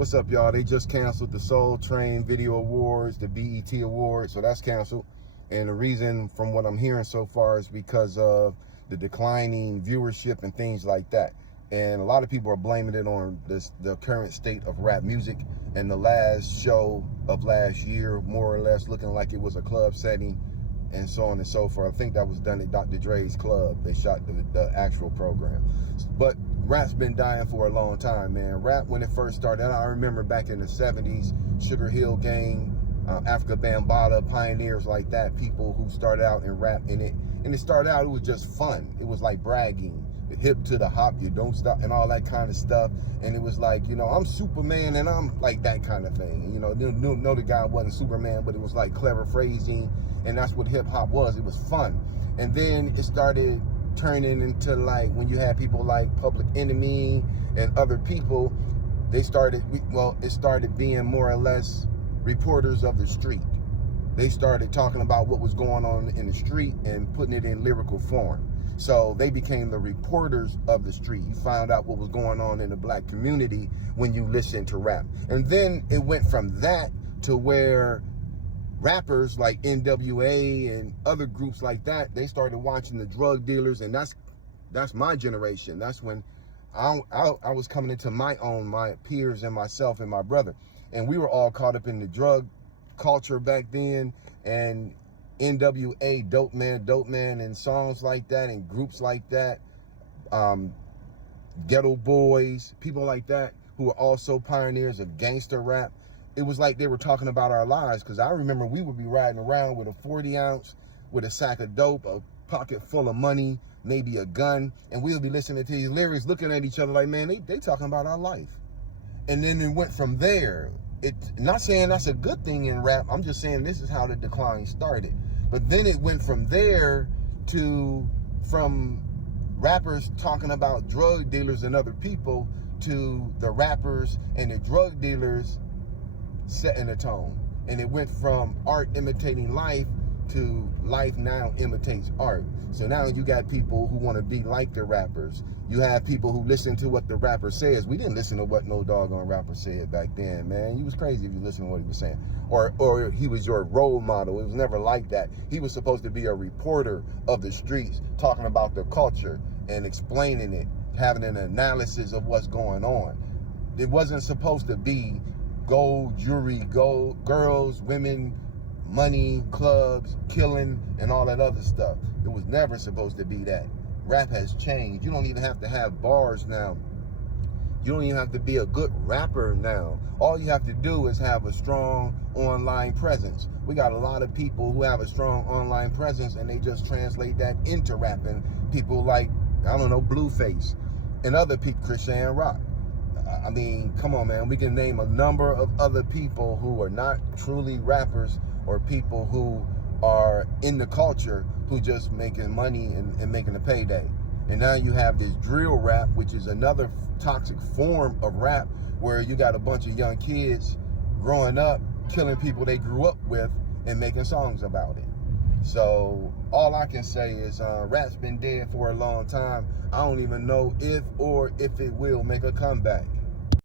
What's up, y'all? They just canceled the SoulTrain Video Awards, the BET Awards, so that's canceled. And the reason, from what I'm hearing so far, is because of the declining viewership and things like that. And a lot of people are blaming it on the current state of rap music and the last show of last year, more or less looking like it was a club setting and so on and so forth. I think that was done at Dr. Dre's club. They shot the actual program. But rap's been dying for a long time, man. Rap, when it first started, I remember back in the 70s, Sugar Hill Gang, Africa Bambaataa, pioneers like that, people who started out in rap. And it started out, it was just fun. It was like bragging. The hip to the hop, you don't stop, and all that kind of stuff. And it was like, you know, I'm Superman, and I'm like that kind of thing. And, you know, the guy wasn't Superman, but it was like clever phrasing, and that's what hip hop was. It was fun. And then it started turning into, like, when you had people like Public Enemy and other people, it started being more or less reporters of the street. They started talking about what was going on in the street and putting it in lyrical form. So they became the reporters of the street. You found out what was going on in the black community when you listened to rap. And then it went from that to where rappers like NWA and other groups like that, they started watching the drug dealers. And that's my generation. That's when I was coming into my own, my peers and myself and my brother. And we were all caught up in the drug culture back then, and NWA, Dope Man, and songs like that, and groups like that, Ghetto Boys, people like that, who were also pioneers of gangster rap. It was like they were talking about our lives, because I remember we would be riding around with a 40 ounce, with a sack of dope, a pocket full of money, maybe a gun, and we'll be listening to these lyrics, looking at each other like, man, they talking about our life. And then it went from there. Not saying that's a good thing in rap, I'm just saying this is how the decline started. But then it went from there from rappers talking about drug dealers and other people to the rappers and the drug dealers setting the tone. And it went from art imitating life to life now imitates art. So now you got people who want to be like the rappers. You have people who listen to what the rapper says. We didn't listen to what no doggone rapper said back then, man. You was crazy if you listened to what he was saying. Or he was your role model. It was never like that. He was supposed to be a reporter of the streets, talking about the culture and explaining it, having an analysis of what's going on. It wasn't supposed to be gold jewelry, girls, women, money, clubs, killing, and all that other stuff. It was never supposed to be that. Rap has changed. You don't even have to have bars now. You don't even have to be a good rapper now. All you have to do is have a strong online presence. We got a lot of people who have a strong online presence, and they just translate that into rapping. People like, I don't know, Blueface and other people, Christian Rock. I mean, come on, man. We can name a number of other people who are not truly rappers, or people who are in the culture who just making money and making a payday. And now you have this drill rap, which is another toxic form of rap, where you got a bunch of young kids growing up, killing people they grew up with and making songs about it. So all I can say is rap's been dead for a long time. I don't even know if it will make a comeback.